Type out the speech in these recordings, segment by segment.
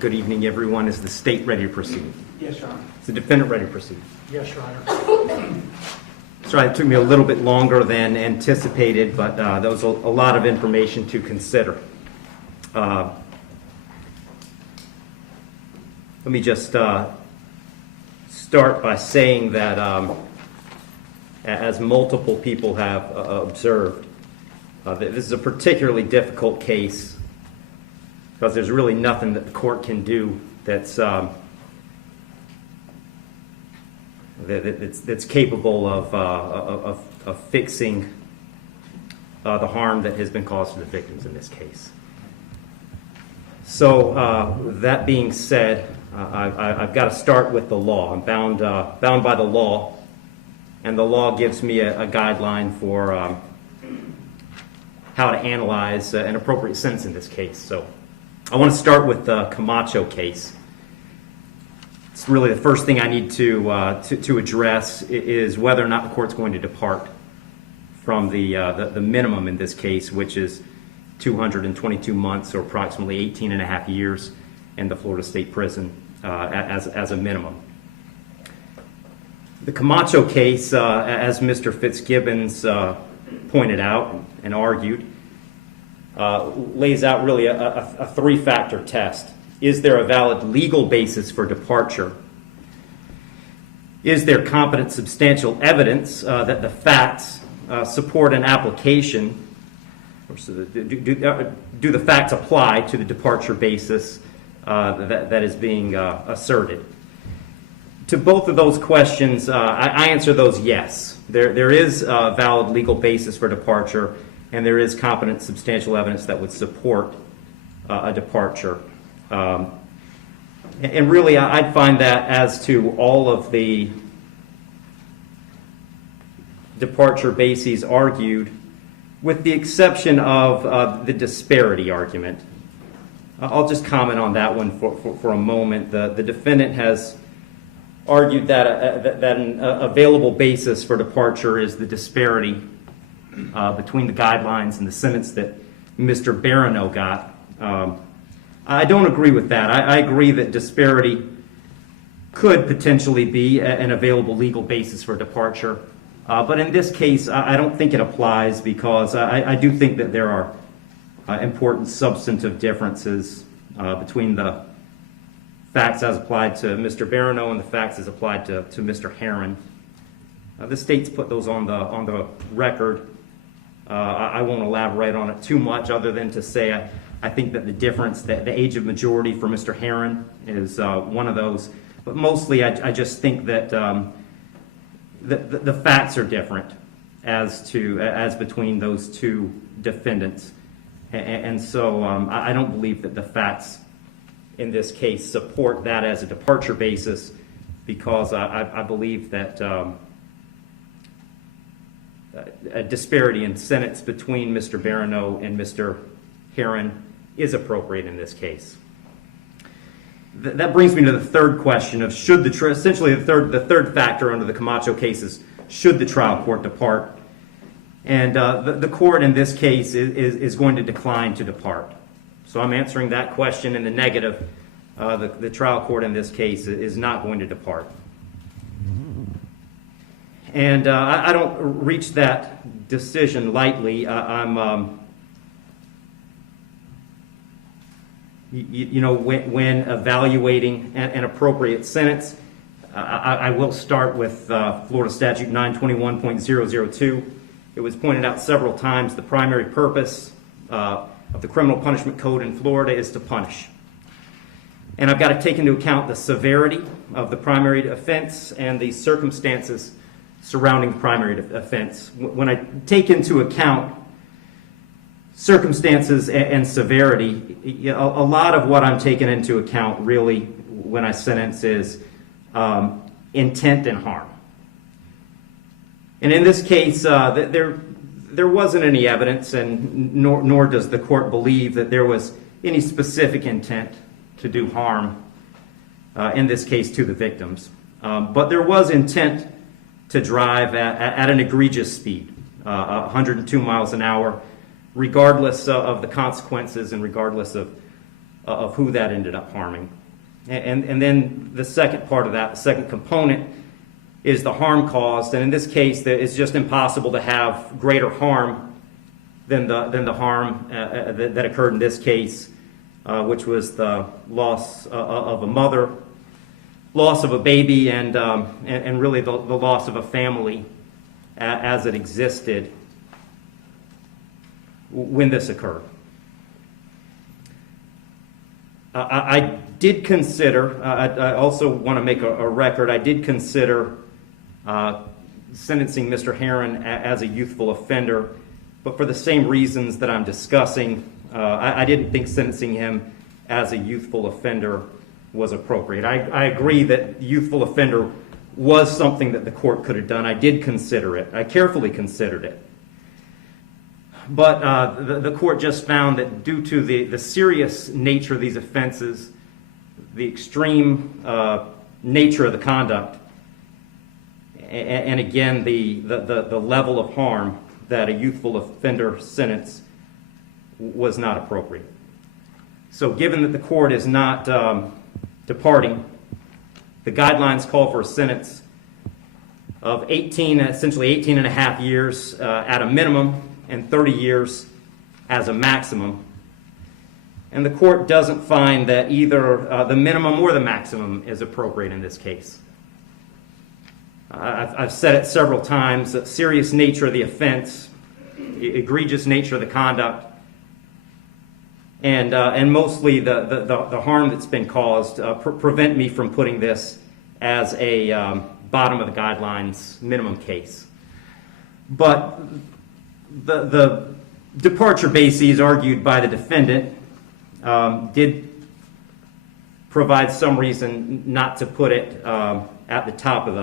Good evening, everyone. Is the state ready to proceed? Yes, Your Honor. Is the defendant ready to proceed? Yes, Your Honor. Sorry, it took me a little bit longer than anticipated, but there was a lot of information to consider. Let me just start by saying that as multiple people have observed, this is a particularly difficult case because there's really nothing that the court can do that's capable of fixing the harm that has been caused to the victims in this case. So that being said, I've got to start with the law. I'm bound by the law, and the law gives me a guideline for how to analyze an appropriate sentence in this case. So I want to start with the Camacho case. It's really the first thing I need to address is whether or not the court's going to depart from the minimum in this case, which is 222 months or approximately 18 and a half years in the Florida State Prison as a minimum. The Camacho case, as Mr. Fitzgibbons pointed out and argued, lays out really a three-factor test. Is there a valid legal basis for departure? Is there competent substantial evidence that the facts support an application? Or do the facts apply to the departure basis that is being asserted? To both of those questions, I answer those yes. There is a valid legal basis for departure, and there is competent substantial evidence that would support a departure. And really, I'd find that as to all of the departure bases argued, with the exception of the disparity argument. I'll just comment on that one for a moment. The defendant has argued that an available basis for departure is the disparity between the guidelines and the sentence that Mr. Barano got. I don't agree with that. I agree that disparity could potentially be an available legal basis for departure. But in this case, I don't think it applies because I do think that there are important substantive differences between the facts as applied to Mr. Barano and the facts as applied to Mr. Herren. The state's put those on the record. I won't elaborate on it too much other than to say I think that the difference, the age of majority for Mr. Herren is one of those. But mostly I just think that the facts are different as between those two defendants. And so I don't believe that the facts in this case support that as a departure basis because I believe that a disparity in sentence between Mr. Barano and Mr. Herren is appropriate in this case. That brings me to the third question of essentially the third factor under the Camacho case is should the trial court depart? And the court in this case is going to decline to depart. So I'm answering that question in the negative. The trial court in this case is not going to depart. And I don't reach that decision lightly. When evaluating an appropriate sentence, I will start with Florida Statute 921.002. It was pointed out several times the primary purpose of the Criminal Punishment Code in Florida is to punish. And I've got to take into account the severity of the primary offense and the circumstances surrounding the primary offense. When I take into account circumstances and severity, a lot of what I'm taking into account really when I sentence is intent and harm. And in this case, there wasn't any evidence, and nor does the court believe that there was any specific intent to do harm, in this case to the victims. But there was intent to drive at an egregious speed, 102 miles an hour, regardless of the consequences and regardless of of who that ended up harming. And then the second part of that, the second component, is the harm caused. And in this case, it's just impossible to have greater harm than the harm that occurred in this case, which was the loss of a mother, loss of a baby, and really the loss of a family as it existed when this occurred. I did consider, I also want to make a record, I did consider sentencing Mr. Herren as a youthful offender, but for the same reasons that I'm discussing, I didn't think sentencing him as a youthful offender was appropriate. I agree that youthful offender was something that the court could have done. I did consider it. I carefully considered it. But the court just found that due to the serious nature of these offenses, the extreme nature of the conduct, and again, the level of harm, that a youthful offender sentence was not appropriate. So given that the court is not departing, the guidelines call for a sentence of essentially 18 and a half years at a minimum and 30 years as a maximum. And the court doesn't find that either the minimum or the maximum is appropriate in this case. I've said it several times, the serious nature of the offense, egregious nature of the conduct, and mostly the harm that's been caused prevent me from putting this as a bottom of the guidelines minimum case. But the departure bases argued by the defendant did provide some reason not to put it at the top of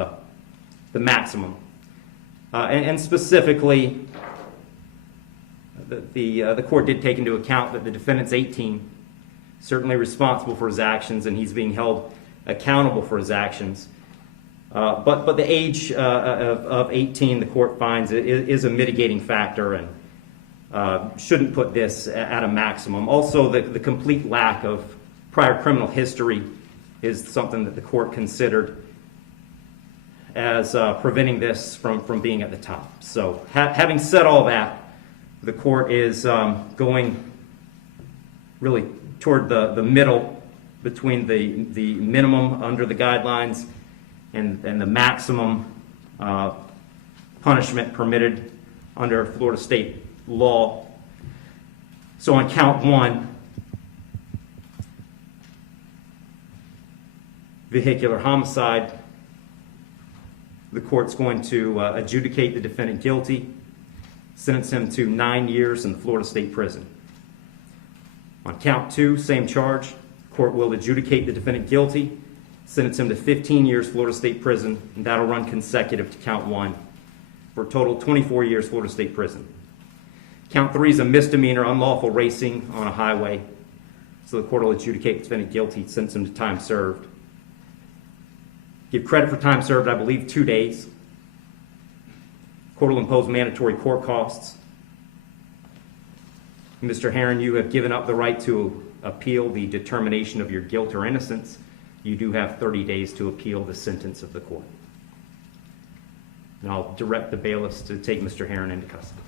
the maximum. And specifically, the court did take into account that the defendant's 18, certainly responsible for his actions, and he's being held accountable for his actions. But the age of 18, the court finds, is a mitigating factor and shouldn't put this at a maximum. Also, the complete lack of prior criminal history is something that the court considered as preventing this from being at the top. So having said all that, the court is going really toward the middle between the minimum under the guidelines and the maximum punishment permitted under Florida state law. So on count one, vehicular homicide, the court's going to adjudicate the defendant guilty, sentence him to 9 years in the Florida State Prison. On count two, same charge, court will adjudicate the defendant guilty, sentence him to 15 years Florida State Prison, and that'll run consecutive to count one for a total 24 years Florida State Prison. Count three is a misdemeanor, unlawful racing on a highway, so the court will adjudicate the defendant guilty, sentence him to time served. Give credit for time served, I believe, 2 days. Court will impose mandatory court costs. Mr. Herren, you have given up the right to appeal the determination of your guilt or innocence. You do have 30 days to appeal the sentence of the court. And I'll direct the bailiffs to take Mr. Herren into custody.